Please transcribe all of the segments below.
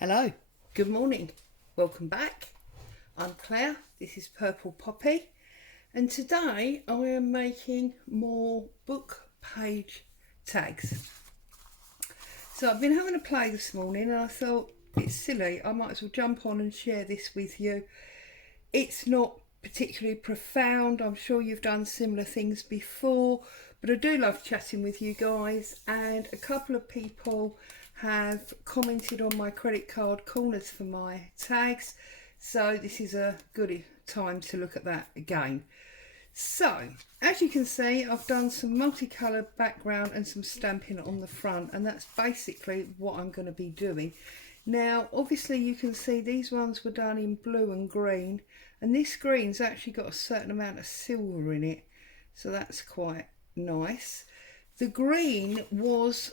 Hello, good morning, welcome back. I'm Claire, this is Purple Poppy, and today I am making more book page tags. So I've been having a play this morning and I thought it's silly, I might as well jump on and share this with you. It's not particularly profound, I'm sure you've done similar things before, but I do love chatting with you guys, and a couple of people have commented on my credit card corners for my tags, so this is a good time to look at that again. So as you can see, I've done some multicoloured background and some stamping on the front, and that's basically what I'm going to be doing. Now obviously you can see these ones were done in blue and green, and this green's actually got a certain amount of silver in it, so that's quite nice. The green was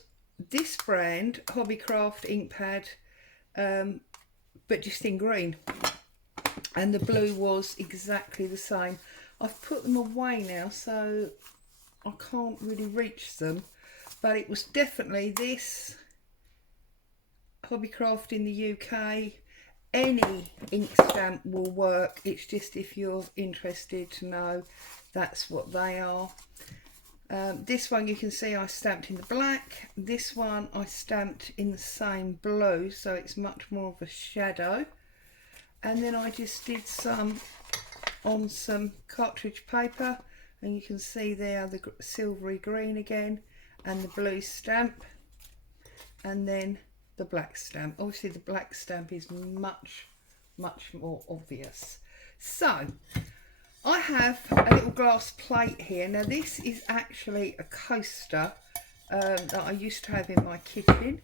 this brand, Hobbycraft ink pad, but just in green, and the blue was exactly the same. I've put them away now so I can't really reach them, but it was definitely this Hobbycraft in the UK. Any ink stamp will work, it's just if you're interested to know, that's what they are. This one you can see I stamped in the black, this one I stamped in the same blue, so it's much more of a shadow, and then I just did some on some cartridge paper, and you can see there the silvery green again, and the blue stamp, and then the black stamp. Obviously the black stamp is much more obvious. So I have a little glass plate here. Now this is actually a coaster that I used to have in my kitchen,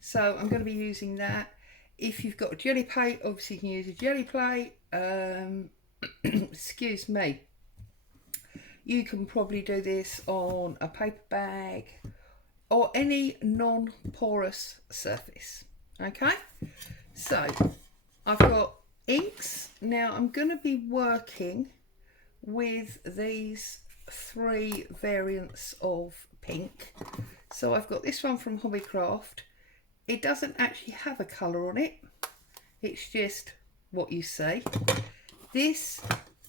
so I'm going to be using that. If you've got a jelly plate, obviously you can use a jelly plate. Excuse me, you can probably do this on a paper bag or any non-porous surface. Okay, so I've got inks. Now I'm going to be working with these three variants of pink. So I've got this one from Hobbycraft. It doesn't actually have a colour on it, it's just what you see. This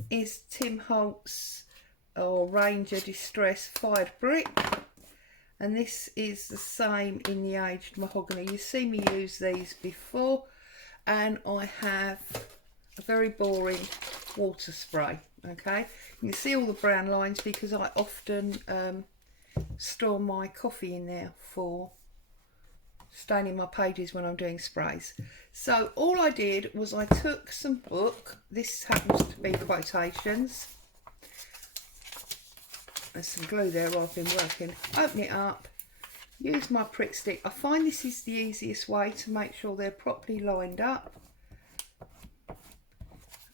is Tim Holtz or Ranger Distress Fired Brick, and this is the same in the aged mahogany. You've seen me use these before, and I have a very boring water spray. Okay, you can see all the brown lines because I often store my coffee in there for staining my pages when I'm doing sprays. So all I did was I took some book, this happens to be quotations, there's some glue there while I've been working, open it up, use my prick stick. I find this is the easiest way to make sure they're properly lined up.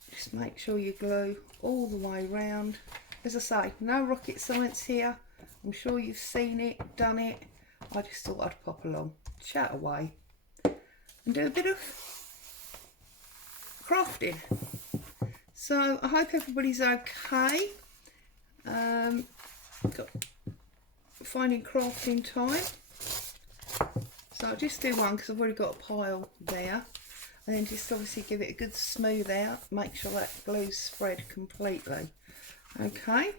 Just make sure you glue all the way round. As I say, no rocket science here, I'm sure you've seen it, done it. I just thought I'd pop along, chat away and do a bit of crafting. So I hope everybody's okay. Got finding crafting time, so I'll just do one because I've already got a pile there, and then just obviously give it a good smooth out, make sure that glue's spread completely. Okay,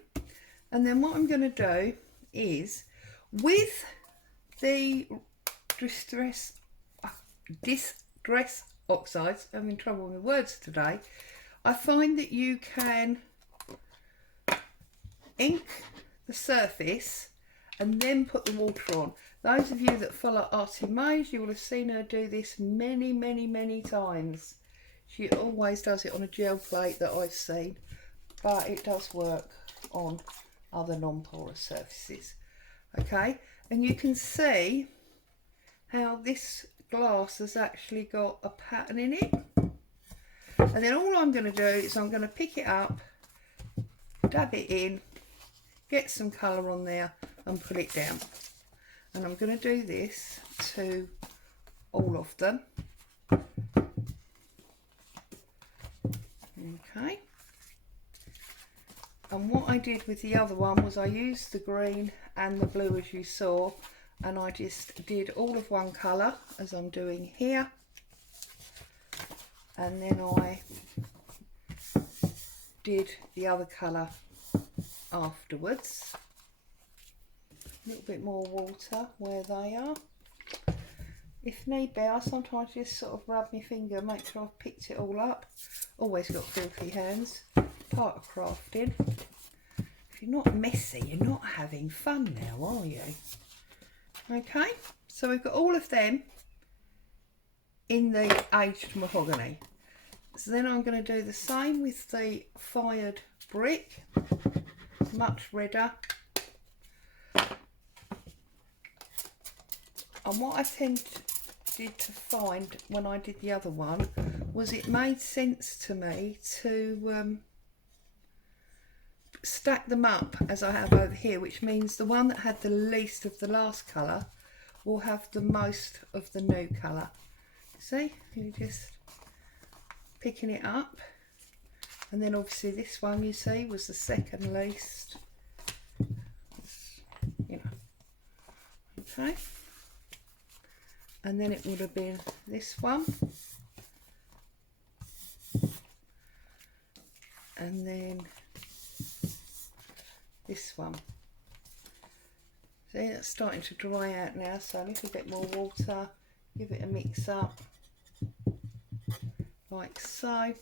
and then what I'm going to do is with the distress oxides, I'm having trouble with words today, I find that you can ink the surface and then put the water on. Those of you that follow Artie Mays, you will have seen her do this many times. She always does it on a gel plate that I've seen, but it does work on other non-porous surfaces. Okay, and you can see how this glass has actually got a pattern in it, and then all I'm going to do is I'm going to pick it up, dab it in, get some colour on there and put it down, and I'm going to do this to all of them. Okay, and what I did with the other one was I used the green and the blue as you saw, and I just did all of one colour as I'm doing here, and then I did the other colour afterwards. A little bit more water where they are. If need be, I sometimes just sort of rub my finger, make sure I've picked it all up. Always got filthy hands, part of crafting. If you're not messy, you're not having fun now, are you? Okay, so we've got all of them in the aged mahogany. So then I'm going to do the same with the fired brick, much redder. And what I tended to find when I did the other one was it made sense to me to stack them up as I have over here, which means the one that had the least of the last colour will have the most of the new colour. See, you're just picking it up, and then obviously this one you see was the second least, you know. Okay, and then it would have been this one, and then this one. See, that's starting to dry out now, so a little bit more water, give it a mix up like so.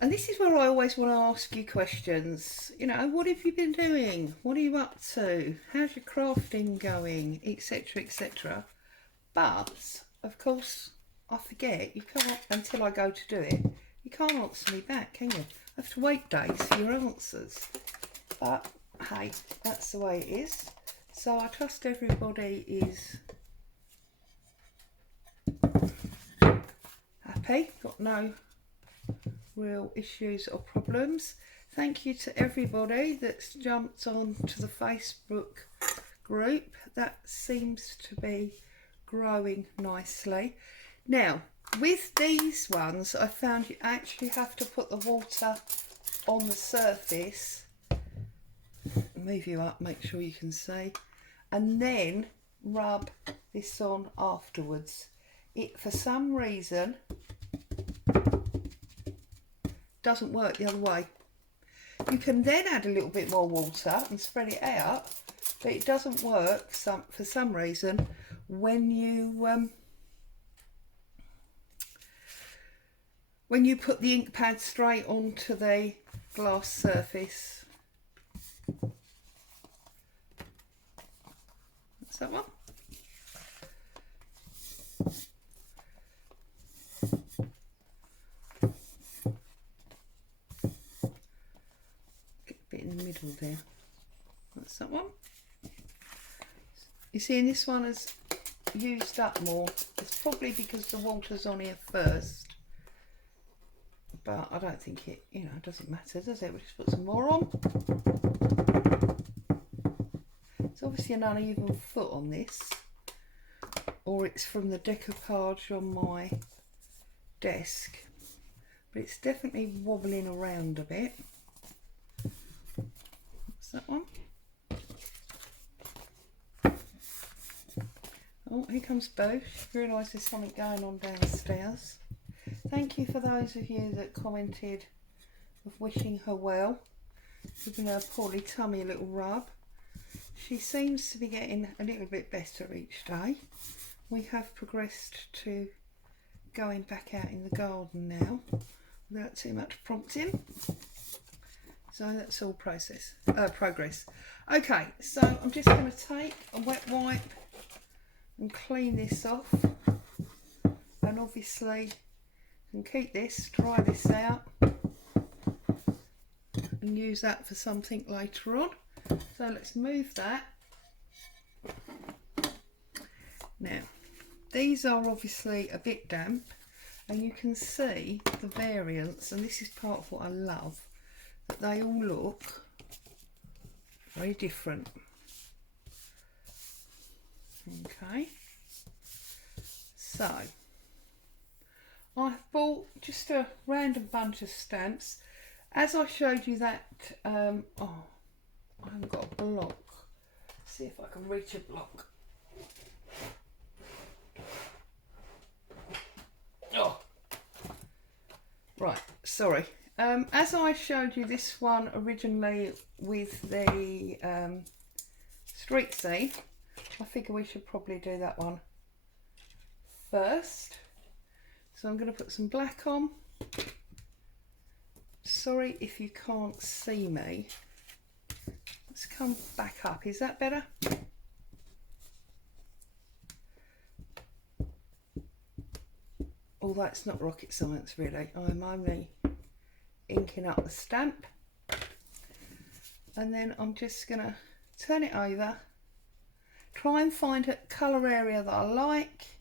And this is where I always want to ask you questions. You know, what have you been doing? What are you up to? How's your crafting going? Etc, etc. But, of course, I forget. You can't, until I go to do it, you can't answer me back, can you? I have to wait days for your answers. But, hey, that's the way it is. So I trust everybody is happy, got no real issues or problems. Thank you to everybody that's jumped on to the Facebook group. That seems to be growing nicely. Now, with these ones, I found you actually have to put the water on the surface. Move you up, make sure you can see. And then rub this on afterwards. It, for some reason, doesn't work the other way. You can then add a little bit more water and spread it out, but it doesn't work for some reason when you put the ink pad straight onto the glass surface. That's that one. In the middle there, that's that one. You see, in this one has used up more. It's probably because the water's on here first, but I don't think it, you know, it doesn't matter, does it? We'll just put some more on. It's obviously an uneven foot on this, or it's from the decoupage on my desk, but it's definitely wobbling around a bit. That one. Oh, here comes Bo. She realised there's something going on downstairs. Thank you for those of you that commented of wishing her well, giving her poorly tummy a little rub. She seems to be getting a little bit better each day. We have progressed to going back out in the garden now without too much prompting. So that's all progress. Okay, so I'm just going to take a wet wipe and clean this off. And obviously, you can keep this, dry this out, and use that for something later on. So let's move that. Now, these are obviously a bit damp, and you can see the variance, and this is part of what I love, that they all look very different. Okay, so I've bought just a random bunch of stamps. As I showed you that, oh, I haven't got a block. See if I can reach a block. sorry. As I showed you this one originally with the street scene, I figure we should probably do that one first. So I'm going to put some black on. Sorry if you can't see me. Let's come back up. Is that better? Although it's not rocket science really. I'm only inking up the stamp. And then I'm just going to turn it over. Try and find a colour area that I like.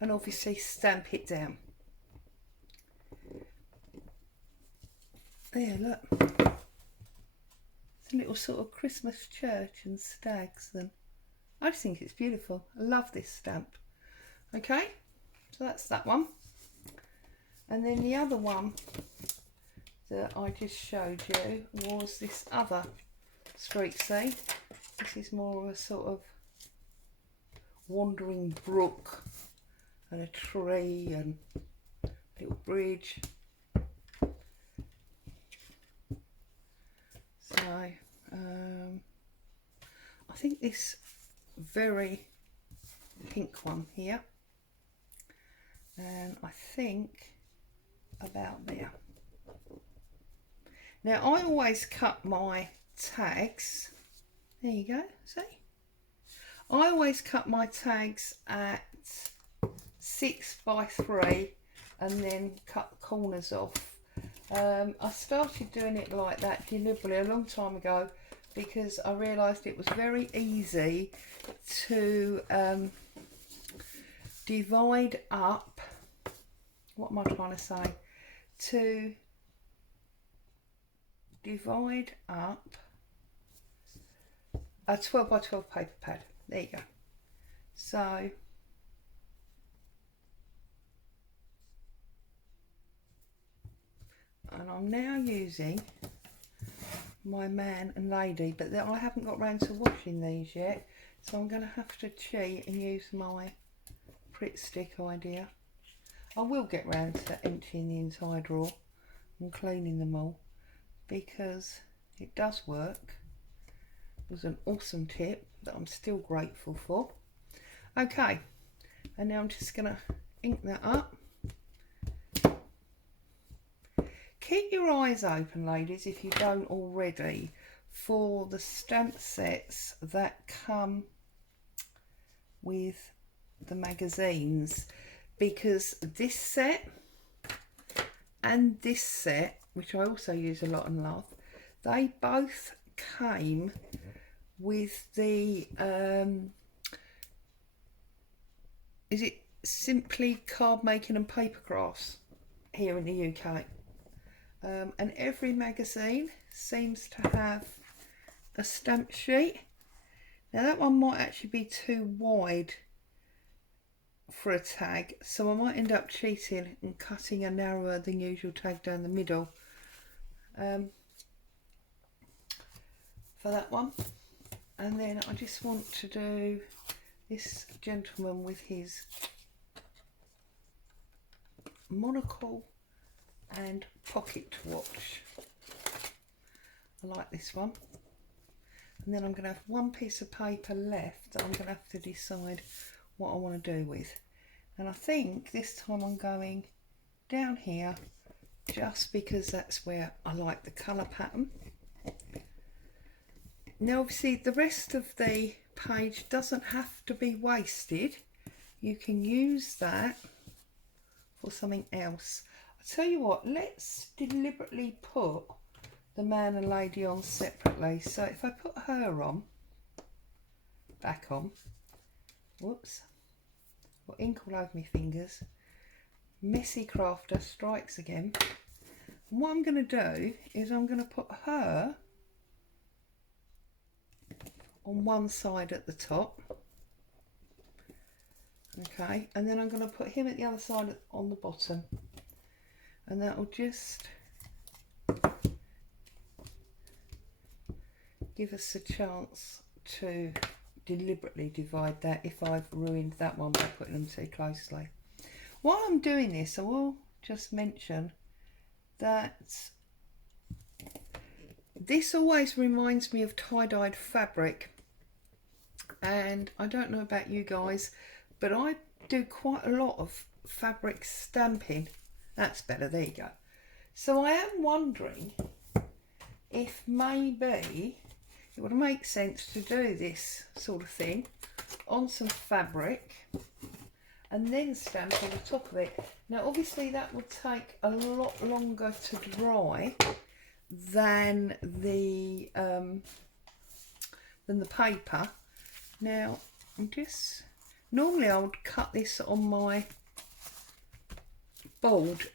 And obviously stamp it down. There, look. It's a little sort of Christmas church and stags, and I just think it's beautiful. I love this stamp. Okay, so that's that one. And then the other one that I just showed you was this other street scene. This is more of a sort of wandering brook and a tree and a little bridge. So I think this very pink one here, and I think about there. Now I always cut my tags, there you go, see? I always cut my tags at 6 by 3 and then cut the corners off. I started doing it like that deliberately a long time ago because I realised it was very easy to divide up, what am I trying to say, to divide up a 12 by 12 paper pad. There you go. So and I'm now using my man and lady, but I haven't got round to washing these yet, so I'm going to have to cheat and use my Pritt stick idea. I will get round to emptying the entire drawer and cleaning them all because it does work. It was an awesome tip that I'm still grateful for. Okay, and now I'm just going to ink that up. Keep your eyes open, ladies, if you don't already, for the stamp sets that come with the magazines, because this set and this set, which I also use a lot and love, they both came with the is it Simply Card Making and Paper Crafts here in the UK. And every magazine seems to have a stamp sheet. Now that one might actually be too wide for a tag, so I might end up cheating and cutting a narrower than usual tag down the middle for that one. And then I just want to do this gentleman with his monocle and pocket watch. I like this one. And then I'm going to have one piece of paper left that I'm going to have to decide what I want to do with. And I think this time I'm going down here just because that's where I like the colour pattern. Now obviously the rest of the page doesn't have to be wasted. You can use that for something else. I tell you what, let's deliberately put the man and lady on separately. So if I put her on, back on, whoops, got ink all over my fingers, messy crafter strikes again. And what I'm going to do is I'm going to put her on one side at the top, okay, and then I'm going to put him at the other side on the bottom, and that will just give us a chance to deliberately divide that if I've ruined that one by putting them too closely. While I'm doing this, I will just mention that this always reminds me of tie-dyed fabric, and I don't know about you guys, but I do quite a lot of fabric stamping. That's better, there you go. So I am wondering if maybe it would make sense to do this sort of thing on some fabric and then stamp on the top of it. Now obviously that would take a lot longer to dry than the paper. Now normally I would cut this on my board,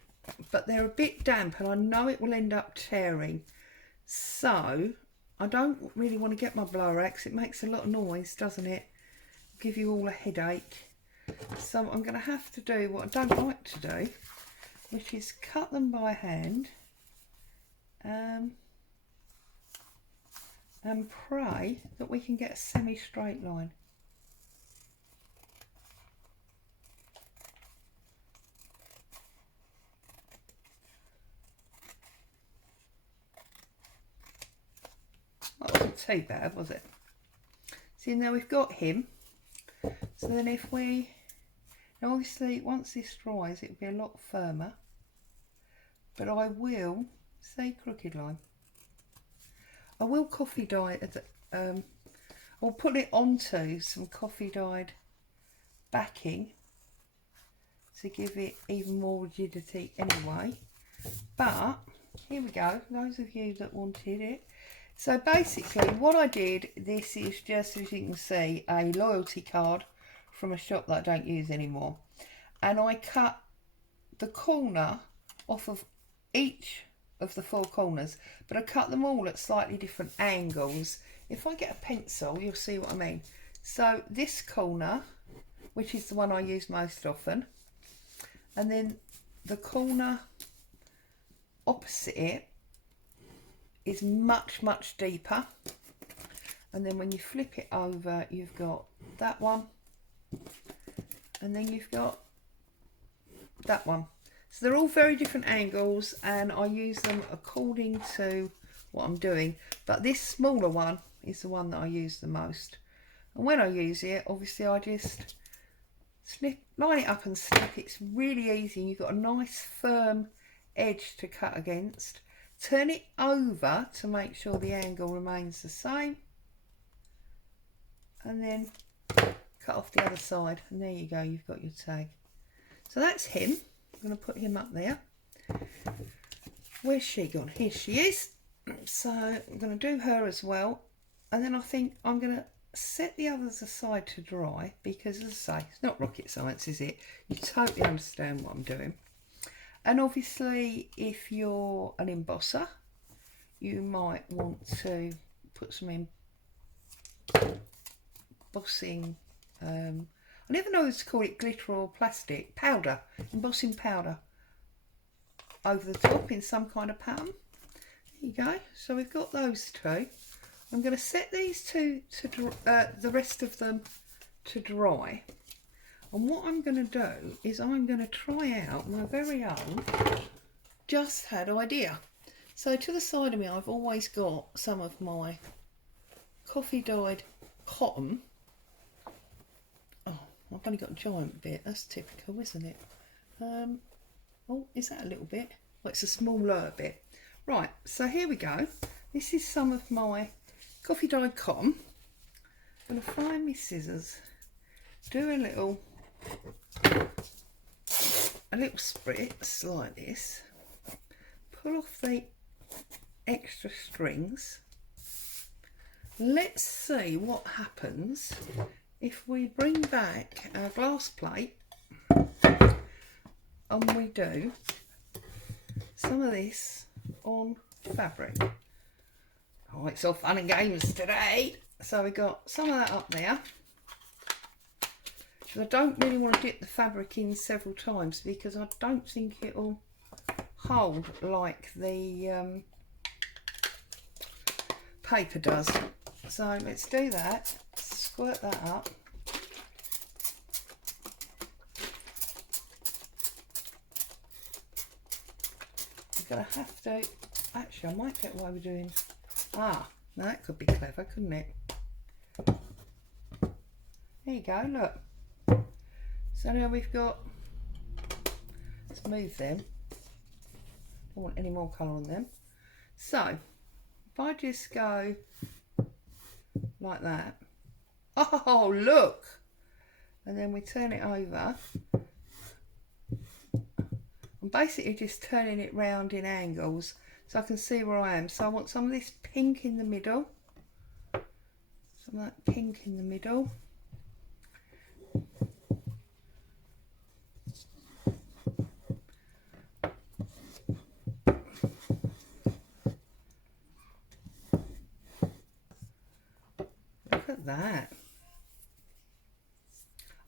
but they're a bit damp and I know it will end up tearing, so I don't really want to get my blower axe. It makes a lot of noise, doesn't it? Give you all a headache. So I'm going to have to do what I don't like to do, which is cut them by hand and pray that we can get a semi-straight line. That wasn't too bad, was it? See, now we've got him. So then if we, now obviously once this dries it'll be a lot firmer, but I will say crooked line. I will coffee dye it, I'll put it onto some coffee dyed backing to give it even more rigidity anyway. But here we go, those of you that wanted it. So basically what I did, this is just, as you can see, a loyalty card from a shop that I don't use anymore. And I cut the corner off of each of the 4 corners, but I cut them all at slightly different angles. If I get a pencil, you'll see what I mean. So this corner, which is the one I use most often, and then the corner opposite it is much deeper, and then when you flip it over you've got that one, and then you've got that one. So they're all very different angles and I use them according to what I'm doing, but this smaller one is the one that I use the most. And when I use it, obviously I just line it up and snip. It's really easy. You've got a nice firm edge to cut against. Turn it over to make sure the angle remains the same, and then cut off the other side, and there you go, you've got your tag. So that's him. I'm going to put him up there. Where's she gone? Here she is. So I'm going to do her as well, and then I think I'm going to set the others aside to dry, because as I say, it's not rocket science, is it? You totally understand what I'm doing. And obviously if you're an embosser, you might want to put some embossing, I never know whether to call it glitter or plastic, powder, embossing powder over the top in some kind of pattern. There you go. So we've got those 2. I'm going to set these 2 to the rest of them to dry. And what I'm going to do is I'm going to try out my very own just had idea. So to the side of me I've always got some of my coffee dyed cotton. Oh, I've only got a giant bit, that's typical, isn't it? Oh, is that a little bit? Well, it's a smaller bit. Right, so here we go. This is some of my coffee dyed cotton. I'm going to find my scissors, do a little spritz like this, pull off the extra strings. Let's see what happens if we bring back our glass plate and we do some of this on fabric. Oh, it's all fun and games today. So we got some of that up there. I don't really want to dip the fabric in several times because I don't think it'll hold like the paper does. So let's do that. Squirt that up. going to have to, actually I might get away with doing, that could be clever, couldn't it? There you go, look. So now we've got, let's move them. Don't want any more colour on them. So if I just go like that, oh look, and then we turn it over. I'm basically just turning it round in angles so I can see where I am. So I want some of this pink in the middle, some of that pink in the middle. Look at that.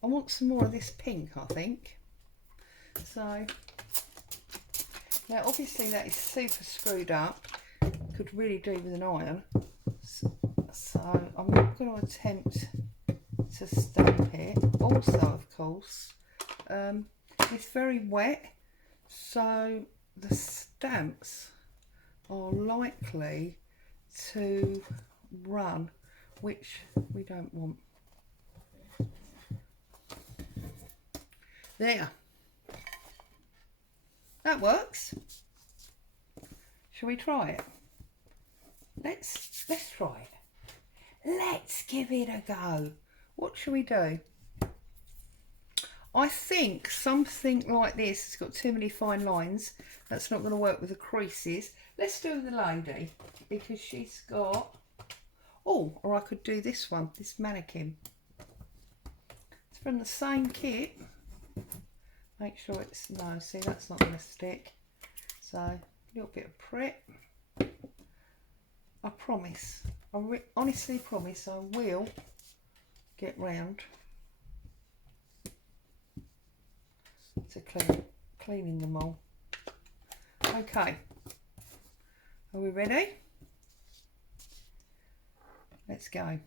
I want some more of this pink, I think. So now obviously that is super screwed up, could really do with an iron, so I'm not going to attempt to stamp it. Also of course it's very wet, so the stamps are likely to run, which we don't want. There. That works. Shall we try it? Let's try it. Let's give it a go. What shall we do? I think something like this has got too many fine lines. That's not going to work with the creases. Let's do the lady, because she's got, oh, or I could do this one, this mannequin. It's from the same kit. Make sure it's, no, see, that's not going to stick. So a little bit of prep. I promise, I honestly promise I will get round to cleaning them all. Okay, are we ready? Let's go.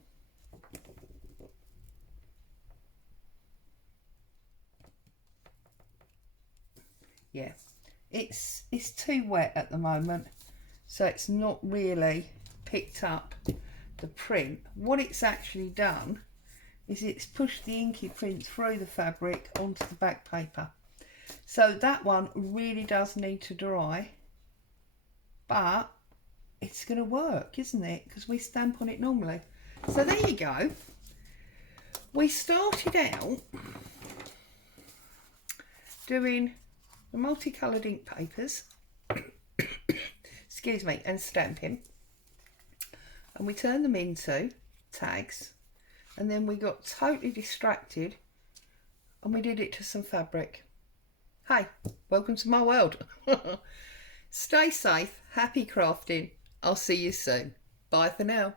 Yeah, it's too wet at the moment, so it's not really picked up the print. What it's actually done is it's pushed the inky print through the fabric onto the back paper. So that one really does need to dry, but it's going to work, isn't it? Because we stamp on it normally. So there you go. We started out doing the multicoloured ink papers, excuse me, and stamping, and we turned them into tags, and then we got totally distracted and we did it to some fabric. Hey, welcome to my world. Stay safe, happy crafting. I'll see you soon. Bye for now.